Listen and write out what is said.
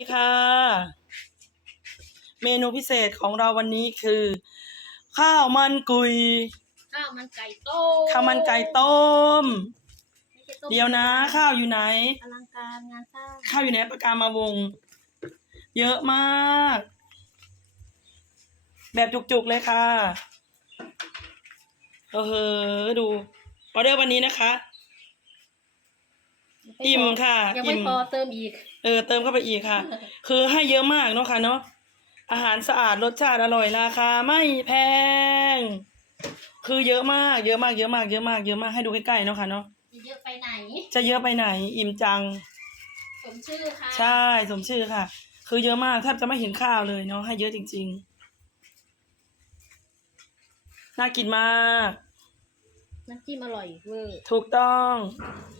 สวัสดีค่ะ เมนูพิเศษของเราวันนี้คือ ข้าวมันกุย ข้าวมันไก่ต้มข้าวมันไก่ต้มไม่ใช่ต้มเดี๋ยวนะ ข้าวอยู่ไหนอลังการงานสร้างข้าวอยู่ไหนปากกามาวง เยอะมาก แบบจุกๆเลยค่ะเออเฮ้อดูออเดอร์วันนี้นะคะ อิ่มค่ะยังอิ่ไม่ม พอเติมอีก เออเติมเข้าไปอีกค่ะ คือให้เยอะมากเนาะค่ะเนาะอาหารสะอาดรสชาติอร่อยราคาไม่แพง คือเยอะมากเยอะมากเยอะมากเยอะมากเยอะมากให้ดูใกล้ๆเนาะค่ะเนาะเยอะไปไหน จะเยอะไปไหน อิ่มจัง สมชื่อค่ะใช่สมชื่อค่ะ คือเยอะมากแทบจะไม่เห็นข้าวเลยเนาะให้เยอะจริงๆน่ากินมาก น้ำจิ้มอร่อยเวอร์ถูกต้องอ